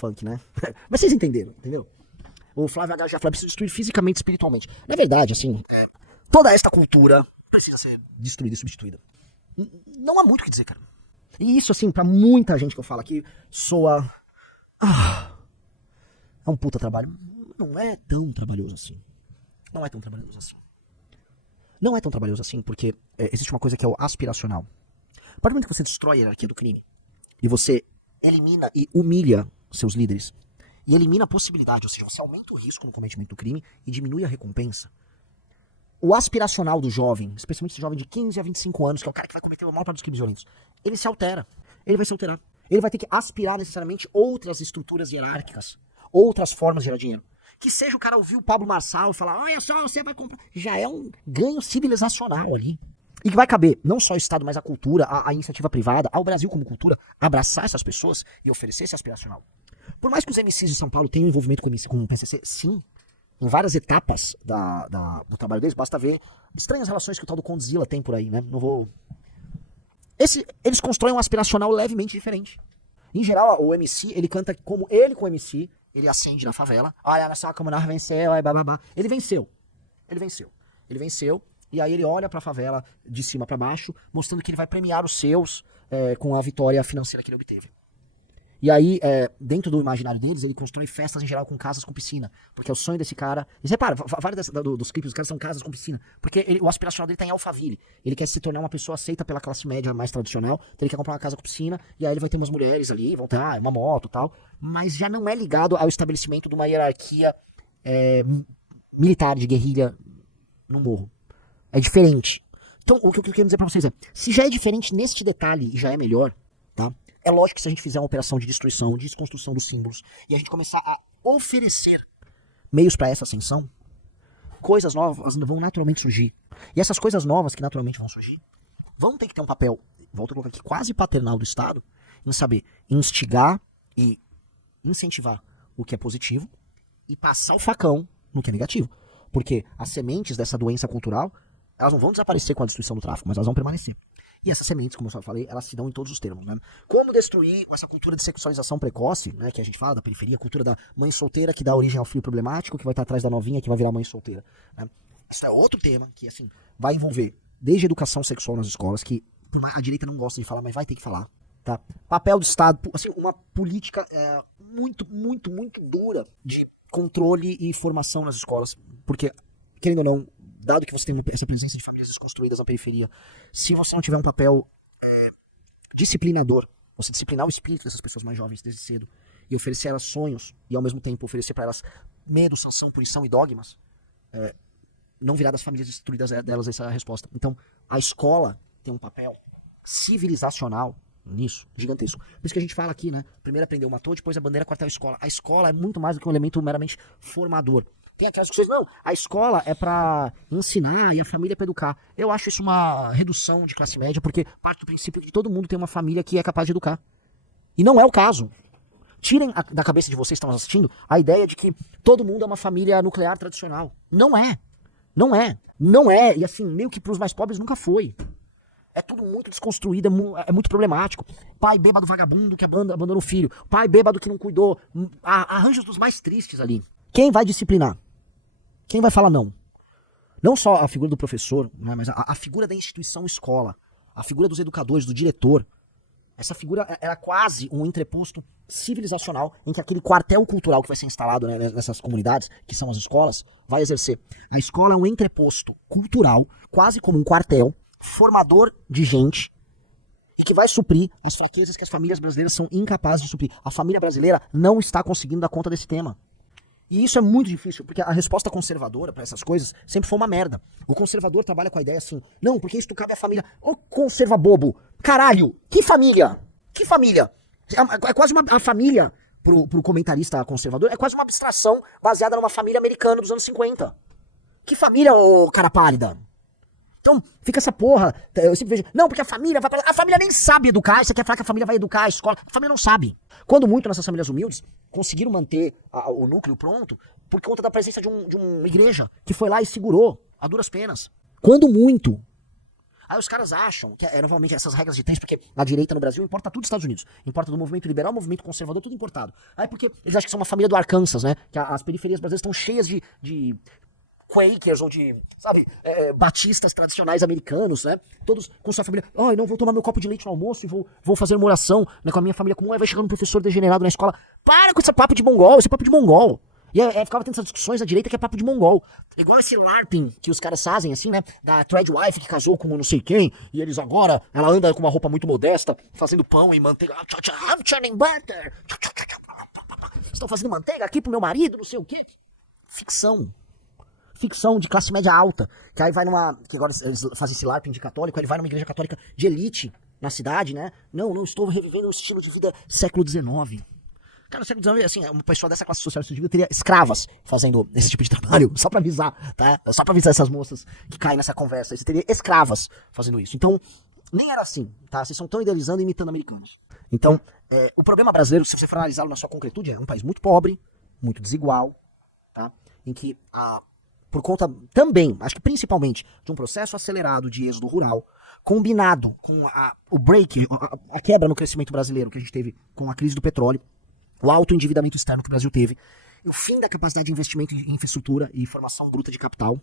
funk, né? Mas vocês entenderam, entendeu? O Flávio H já falou, precisa destruir fisicamente e espiritualmente. Na verdade, assim, toda esta cultura precisa ser destruída e substituída. Não há muito o que dizer, cara. E isso, assim, pra muita gente que eu falo aqui, soa... é um puta trabalho. Não é tão trabalhoso assim. Não é tão trabalhoso assim. Não é tão trabalhoso assim porque existe uma coisa que é o aspiracional. A partir do momento que você destrói a hierarquia do crime, e você elimina e humilha seus líderes, e elimina a possibilidade, ou seja, você aumenta o risco no cometimento do crime e diminui a recompensa, o aspiracional do jovem, especialmente esse jovem de 15 a 25 anos, que é o cara que vai cometer a maior parte dos crimes violentos, ele se altera. Ele vai se alterar. Ele vai ter que aspirar necessariamente outras estruturas hierárquicas, outras formas de gerar dinheiro. Que seja o cara ouvir o Pablo Marçal e falar, olha só, você vai comprar. Já é um ganho civilizacional ali. E que vai caber não só o Estado, mas a cultura, a iniciativa privada, ao Brasil como cultura, abraçar essas pessoas e oferecer esse aspiracional. Por mais que os MCs de São Paulo tenham envolvimento com o PCC, sim, em várias etapas do trabalho deles, basta ver estranhas relações que o tal do Condzilla tem por aí, né? Não vou... Eles constroem um aspiracional levemente diferente. Em geral, o MC, ele canta como ele com o MC, ele acende na favela. Olha só como nós venceu, bababá. Ele venceu. E aí ele olha pra favela de cima pra baixo, mostrando que ele vai premiar os seus com a vitória financeira que ele obteve. E aí, dentro do imaginário deles, ele constrói festas em geral com casas com piscina. Porque é o sonho desse cara... E repara, vários dos clipes dos caras são casas com piscina. Porque o aspiracional dele tá em Alphaville. Ele quer se tornar uma pessoa aceita pela classe média mais tradicional. Então ele quer comprar uma casa com piscina. E aí ele vai ter umas mulheres ali, vão ter uma moto e tal. Mas já não é ligado ao estabelecimento de uma hierarquia militar, de guerrilha no morro. É diferente. Então, o que eu quero dizer pra vocês é... Se já é diferente neste detalhe e já é melhor, tá? É lógico que se a gente fizer uma operação de destruição, de desconstrução dos símbolos, e a gente começar a oferecer meios para essa ascensão, coisas novas vão naturalmente surgir. E essas coisas novas que naturalmente vão surgir, vão ter que ter um papel, volto a colocar aqui, quase paternal do Estado, em saber instigar e incentivar o que é positivo e passar o facão no que é negativo. Porque as sementes dessa doença cultural, elas não vão desaparecer com a destruição do tráfico, mas elas vão permanecer. E essas sementes, como eu só falei, elas se dão em todos os termos, né? Como destruir essa cultura de sexualização precoce, né, que a gente fala da periferia, a cultura da mãe solteira que dá origem ao filho problemático, que vai estar atrás da novinha que vai virar mãe solteira, né? Isso é outro tema que, assim, vai envolver desde educação sexual nas escolas, que a direita não gosta de falar, mas vai ter que falar, tá? Papel do Estado, assim, uma política muito, muito, muito dura de controle e formação nas escolas, porque, querendo ou não, dado que você tem essa presença de famílias desconstruídas na periferia, se você não tiver um papel disciplinador, você disciplinar o espírito dessas pessoas mais jovens desde cedo e oferecer a elas sonhos e ao mesmo tempo oferecer para elas medo, sanção, punição e dogmas, não virá das famílias destruídas delas essa é a resposta. Então, a escola tem um papel civilizacional nisso, gigantesco. Por isso que a gente fala aqui, né? Primeiro aprender o matou, depois a bandeira, quartel, escola. A escola é muito mais do que um elemento meramente formador. Tem aquelas discussões, não, a escola é pra ensinar e a família é pra educar. Eu acho isso uma redução de classe média, porque parte do princípio de que todo mundo tem uma família que é capaz de educar. E não é o caso. Tirem da cabeça de vocês que estão assistindo a ideia de que todo mundo é uma família nuclear tradicional. Não é. Não é. Não é. E assim, meio que pros mais pobres nunca foi. É tudo muito desconstruído, é muito problemático. Pai bêbado vagabundo que abandona o filho. Pai bêbado que não cuidou. Arranjos dos mais tristes ali. Quem vai disciplinar? Quem vai falar não? Não só a figura do professor, né, mas a figura da instituição escola, a figura dos educadores, do diretor. Essa figura era quase um entreposto civilizacional em que aquele quartel cultural que vai ser instalado, né, nessas comunidades, que são as escolas, vai exercer. A escola é um entreposto cultural, quase como um quartel, formador de gente, e que vai suprir as fraquezas que as famílias brasileiras são incapazes de suprir. A família brasileira não está conseguindo dar conta desse tema. E isso é muito difícil, porque a resposta conservadora pra essas coisas sempre foi uma merda. O conservador trabalha com a ideia assim, não, porque isso cabe à família. Ô, conserva bobo, caralho, que família? Que família? É quase a família, pro comentarista conservador, é quase uma abstração baseada numa família americana dos anos 50. Que família, ô cara pálida? Então, fica essa porra, eu sempre vejo, não, porque a família vai pra... A família nem sabe educar, você quer falar que a família vai educar a escola, a família não sabe. Quando muito nessas famílias humildes, conseguiram manter o núcleo pronto por conta da presença de uma igreja que foi lá e segurou, a duras penas. Quando muito. Aí os caras acham que novamente essas regras de três, porque na direita no Brasil importa tudo dos Estados Unidos. Importa do movimento liberal, movimento conservador, tudo importado. Aí porque eles acham que são uma família do Arkansas, né? Que as periferias brasileiras estão cheias de Quakers ou de, sabe, batistas tradicionais americanos, né? Todos com sua família. Ai, não, vou tomar meu copo de leite no almoço e vou fazer uma oração, né, com a minha família comum. Aí vai chegando um professor degenerado na escola. Para com esse papo de mongol, esse papo de mongol. E ficava tendo essas discussões na direita que é papo de mongol. Igual esse LARPing que os caras fazem, assim, né? Da Threadwife que casou com não sei quem, e eles agora, ela anda com uma roupa muito modesta, fazendo pão e manteiga. I'm churning butter. Estão fazendo manteiga aqui pro meu marido, não sei o quê. Ficção de classe média alta, que aí vai que agora eles fazem esse LARPing de católico, aí ele vai numa igreja católica de elite na cidade, né? Não estou revivendo um estilo de vida século XIX. Cara, no século XIX, assim, uma pessoa dessa classe social civil teria escravas fazendo esse tipo de trabalho, só pra avisar, tá? Só pra avisar essas moças que caem nessa conversa. Você teria escravas fazendo isso. Então, nem era assim, tá? Vocês estão tão idealizando e imitando americanos. Então, o problema brasileiro, se você for analisá-lo na sua concretude, é um país muito pobre, muito desigual, tá? Em que por conta também, acho que principalmente, de um processo acelerado de êxodo rural, combinado com o break, a quebra no crescimento brasileiro que a gente teve com a crise do petróleo, o alto endividamento externo que o Brasil teve, e o fim da capacidade de investimento em infraestrutura e formação bruta de capital,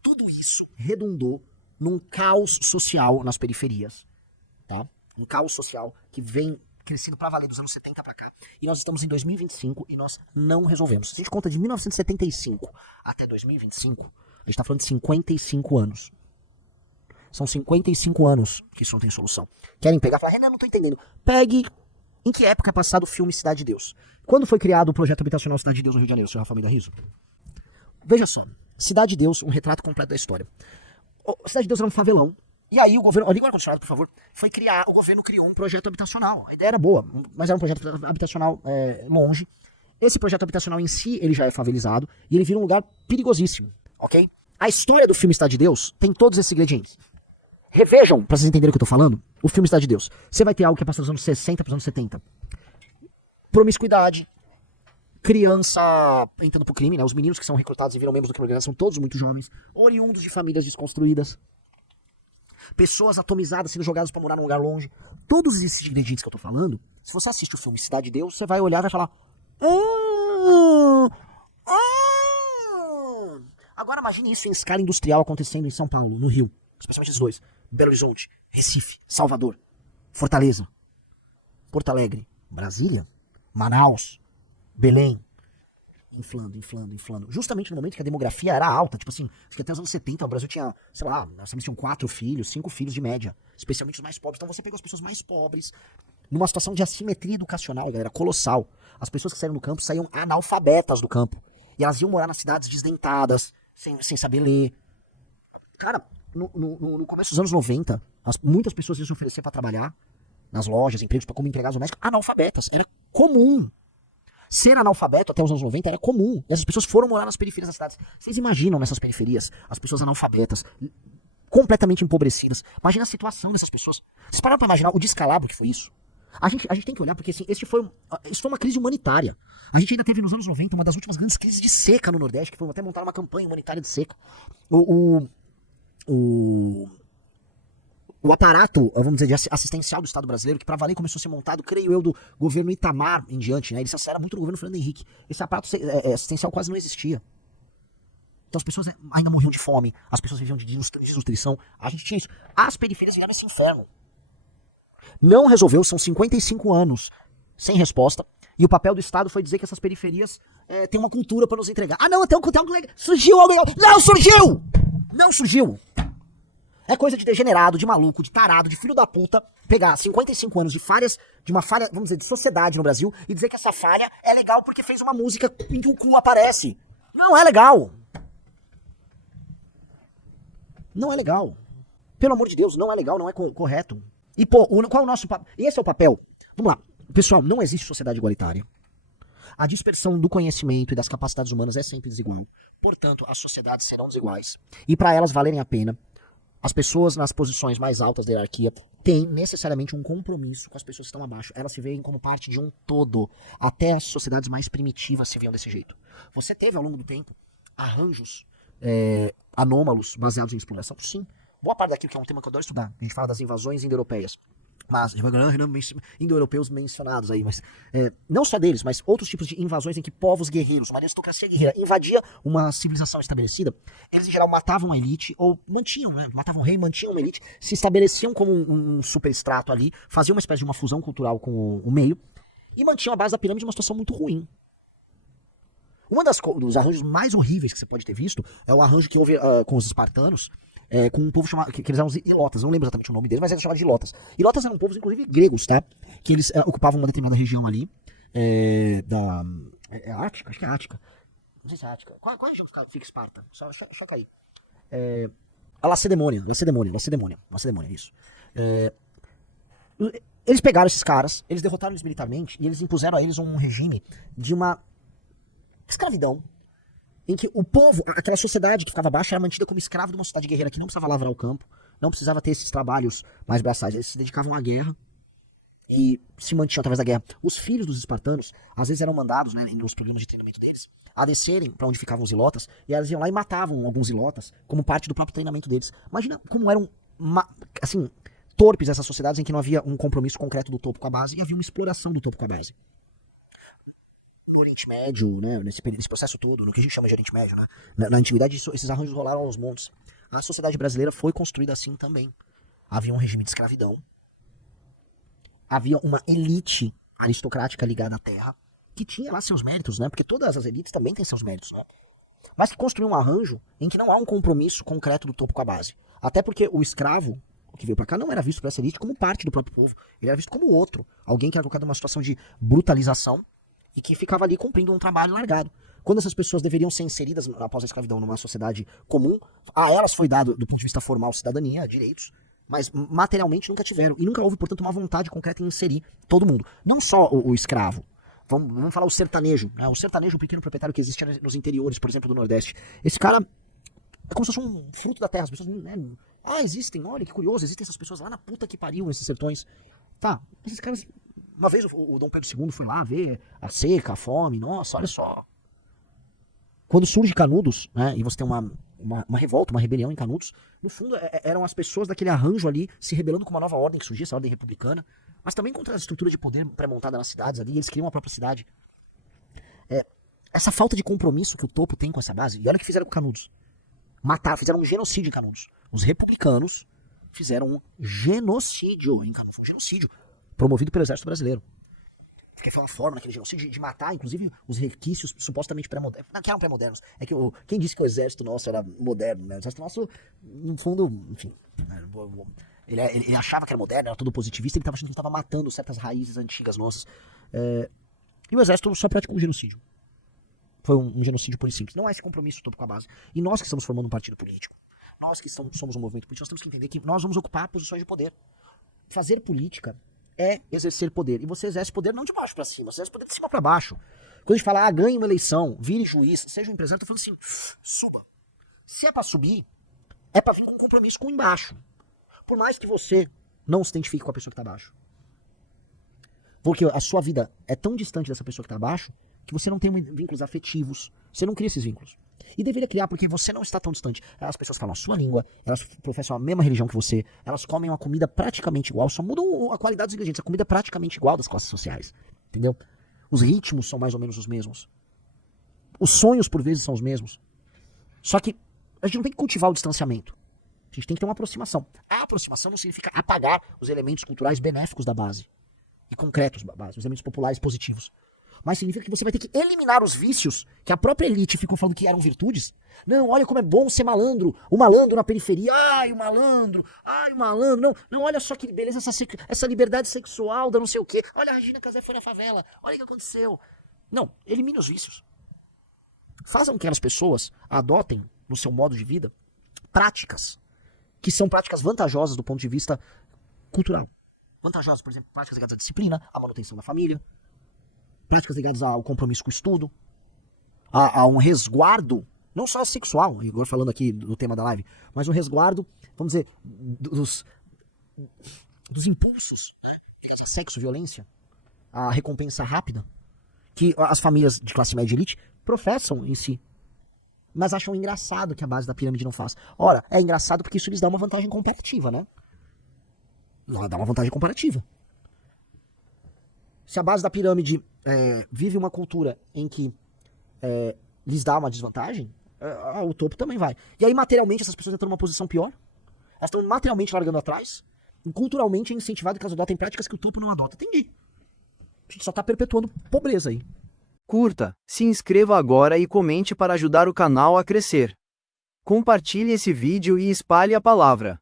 tudo isso redundou num caos social nas periferias, tá? Um caos social que vem crescendo pra valer dos anos 70 pra cá. E nós estamos em 2025 e nós não resolvemos. Se a gente conta de 1975 até 2025, a gente tá falando de 55 anos. São 55 anos que isso não tem solução. Querem pegar e falar, Renan, não tô entendendo. Pegue em que época é passado o filme Cidade de Deus. Quando foi criado o projeto habitacional Cidade de Deus no Rio de Janeiro, Sr. Rafael Almeida Riso? Veja só, Cidade de Deus, um retrato completo da história. Cidade de Deus era um favelão. E aí o governo, liga o ar-condicionado, por favor, o governo criou um projeto habitacional. A ideia era boa, mas era um projeto habitacional longe. Esse projeto habitacional em si, ele já é favelizado e ele vira um lugar perigosíssimo, ok? A história do filme Cidade de Deus tem todos esses ingredientes. Revejam, pra vocês entenderem o que eu tô falando, o filme Cidade de Deus. Você vai ter algo que é passado dos anos 60 pros anos 70. Promiscuidade, criança entrando pro crime, né? Os meninos que são recrutados e viram membros do crime organizado são todos muito jovens, oriundos de famílias desconstruídas. Pessoas atomizadas sendo jogadas pra morar num lugar longe. Todos esses ingredientes que eu tô falando, se você assiste o filme Cidade de Deus, você vai olhar e vai falar... Agora imagine isso em escala industrial acontecendo em São Paulo, no Rio. Especialmente esses dois. Belo Horizonte, Recife, Salvador, Fortaleza, Porto Alegre, Brasília, Manaus, Belém. Inflando. Justamente no momento que a demografia era alta, tipo assim, acho que até os anos 70 o Brasil tinha, sei lá, nós tinham 4 filhos, 5 filhos de média, especialmente os mais pobres. Então você pegou as pessoas mais pobres, numa situação de assimetria educacional, galera, colossal. As pessoas que saíram do campo saíam analfabetas do campo. E elas iam morar nas cidades desdentadas, sem saber ler. Cara, no começo dos anos 90, muitas pessoas iam se oferecer pra trabalhar nas lojas, empregos como empregados domésticos, analfabetas. Era comum. Ser analfabeto até os anos 90 era comum. E essas pessoas foram morar nas periferias das cidades. Vocês imaginam nessas periferias as pessoas analfabetas, completamente empobrecidas. Imagina a situação dessas pessoas. Vocês pararam pra imaginar o descalabro que foi isso? A gente tem que olhar, porque assim, isso foi uma crise humanitária. A gente ainda teve nos anos 90 uma das últimas grandes crises de seca no Nordeste, que foi até montar uma campanha humanitária de seca. O aparato, vamos dizer, assistencial do Estado brasileiro, que pra valer começou a ser montado, creio eu, do governo Itamar em diante, né? Ele se acelera muito no governo Fernando Henrique. Esse aparato assistencial quase não existia. Então as pessoas ainda morriam de fome, as pessoas viviam de desnutrição, a gente tinha isso. As periferias vieram esse inferno. Não resolveu, são 55 anos sem resposta, e o papel do Estado foi dizer que essas periferias têm uma cultura pra nos entregar. Ah não, surgiu algo legal. Não surgiu! É coisa de degenerado, de maluco, de tarado, de filho da puta, pegar 55 anos de uma falha, vamos dizer, de sociedade no Brasil e dizer que essa falha é legal porque fez uma música em que o cu aparece. Não é legal. Não é legal. Pelo amor de Deus, não é legal, não é correto. E pô, qual é o nosso papel? Esse é o papel. Vamos lá. Pessoal, não existe sociedade igualitária. A dispersão do conhecimento e das capacidades humanas é sempre desigual. Portanto, as sociedades serão desiguais. E para elas valerem a pena, as pessoas nas posições mais altas da hierarquia têm necessariamente um compromisso com as pessoas que estão abaixo. Elas se veem como parte de um todo. Até as sociedades mais primitivas se viam desse jeito. Você teve, ao longo do tempo, arranjos anômalos baseados em exploração? Sim. boa parte daquilo que é um tema que eu adoro estudar, a gente fala das invasões indo-europeias. Mas, indo-europeus mencionados aí, mas não só deles, mas outros tipos de invasões em que povos guerreiros, uma aristocracia guerreira, invadia uma civilização estabelecida, eles em geral matavam a elite, ou mantinham, né, matavam o rei, mantinham uma elite, se estabeleciam como um superestrato ali, faziam uma espécie de uma fusão cultural com o meio, e mantinham a base da pirâmide numa situação muito ruim. Dos arranjos mais horríveis que você pode ter visto é o arranjo que houve com os espartanos, com um povo chamado, que eles eram os ilotas, não lembro exatamente o nome deles, mas eles chamavam de ilotas. Ilotas eram povos, inclusive, gregos, tá? Que eles ocupavam uma determinada região ali, da... Ática? Acho que é Ática. Não sei se é Ática. Qual é a região que fica Esparta? Só cair. A Lacedemônia, isso. Eles pegaram esses caras, eles derrotaram eles militarmente, e eles impuseram a eles um regime de uma escravidão, em que o povo, aquela sociedade que ficava abaixo, era mantida como escravo de uma sociedade guerreira que não precisava lavrar o campo, não precisava ter esses trabalhos mais braçais, eles se dedicavam à guerra e se mantinham através da guerra. Os filhos dos espartanos, às vezes eram mandados, né, nos programas de treinamento deles, a descerem para onde ficavam os ilotas, e elas iam lá e matavam alguns ilotas como parte do próprio treinamento deles. Imagina como eram, assim, torpes essas sociedades em que não havia um compromisso concreto do topo com a base e havia uma exploração do topo com a base. Oriente Médio, né, nesse processo todo, no que a gente chama de Oriente Médio, né, na antiguidade esses arranjos rolaram aos montes. A sociedade brasileira foi construída assim também. Havia um regime de escravidão, havia uma elite aristocrática ligada à terra, que tinha lá seus méritos, né, porque todas as elites também têm seus méritos, né, mas que construiu um arranjo em que não há um compromisso concreto do topo com a base. Até porque o escravo, que veio pra cá, não era visto por essa elite como parte do próprio povo, ele era visto como outro, alguém que era colocado numa situação de brutalização, e que ficava ali cumprindo um trabalho largado. Quando essas pessoas deveriam ser inseridas após a escravidão numa sociedade comum, a elas foi dado, do ponto de vista formal, cidadania, direitos, mas materialmente nunca tiveram. E nunca houve, portanto, uma vontade concreta em inserir todo mundo. Não só o escravo. Vamos falar o sertanejo. Né? O sertanejo, o pequeno proprietário que existe nos interiores, por exemplo, do Nordeste. Esse cara é como se fosse um fruto da terra. As pessoas, né? Existem, olha que curioso, existem essas pessoas lá na puta que pariu, nesses sertões. Tá, esses caras... Uma vez o Dom Pedro II foi lá ver a seca, a fome, nossa, olha só. Quando surge Canudos, né, e você tem uma revolta, uma rebelião em Canudos, no fundo eram as pessoas daquele arranjo ali se rebelando com uma nova ordem que surgia, essa ordem republicana, mas também contra a estrutura de poder pré-montada nas cidades ali, eles criam a própria cidade. Essa falta de compromisso que o topo tem com essa base, e olha o que fizeram com Canudos. Fizeram um genocídio em Canudos. Os republicanos fizeram um genocídio em Canudos, um genocídio promovido pelo exército brasileiro. Porque foi uma forma naquele genocídio de matar, inclusive, os requisitos supostamente pré-modernos. Não que eram pré-modernos. É que quem disse que o exército nosso era moderno, né? O exército nosso, no fundo, enfim, ele achava que era moderno, era todo positivista, ele estava achando que estava matando certas raízes antigas nossas. E o exército só praticou um genocídio. Foi um genocídio puro e simples. Não há esse compromisso todo com a base. E nós que estamos formando um partido político, nós que somos um movimento político, nós temos que entender que nós vamos ocupar posições de poder. Fazer política é exercer poder. E você exerce poder não de baixo para cima, você exerce poder de cima para baixo. Quando a gente fala, ganhe uma eleição, vire juiz, seja um empresário, eu tô falando assim, suba. Se é para subir, é para vir com um compromisso com embaixo. Por mais que você não se identifique com a pessoa que tá abaixo. Porque a sua vida é tão distante dessa pessoa que tá abaixo, que você não tem vínculos afetivos, você não cria esses vínculos. E deveria criar porque você não está tão distante. As pessoas falam a sua língua, elas professam a mesma religião que você, elas comem uma comida praticamente igual, só mudam a qualidade dos ingredientes. A comida é praticamente igual das classes sociais, entendeu? Os ritmos são mais ou menos os mesmos. Os sonhos, por vezes, são os mesmos. Só que a gente não tem que cultivar o distanciamento. A gente tem que ter uma aproximação. A aproximação não significa apagar os elementos culturais benéficos da base. E concretos da base, os elementos populares positivos. Mas significa que você vai ter que eliminar os vícios que a própria elite ficou falando que eram virtudes. Não, olha como é bom ser malandro. O malandro na periferia. Ai, o malandro. Ai, o malandro. Não, não, olha só que beleza essa liberdade sexual da não sei o quê. Olha, a Regina Casé foi na favela. Olha o que aconteceu. Não, elimine os vícios. Façam que as pessoas adotem, no seu modo de vida, práticas que são práticas vantajosas do ponto de vista cultural. Vantajosas, por exemplo, práticas ligadas à disciplina, à manutenção da família, práticas ligadas ao compromisso com o estudo, a um resguardo, não só sexual, Igor falando aqui do tema da live, mas um resguardo, vamos dizer, dos impulsos, né? A sexo, violência, a recompensa rápida, que as famílias de classe média e elite professam em si. mas acham engraçado que a base da pirâmide não faz. Ora, é engraçado porque isso lhes dá uma vantagem comparativa, né? Dá uma vantagem comparativa. Se a base da pirâmide vive uma cultura em que lhes dá uma desvantagem, o topo também vai. E aí, materialmente, essas pessoas entram numa posição pior. Elas estão materialmente largando atrás. E culturalmente é incentivado que elas adotem práticas que o topo não adota. Entendi. A gente só tá perpetuando pobreza aí. Curta, se inscreva agora e comente para ajudar o canal a crescer. Compartilhe esse vídeo e espalhe a palavra.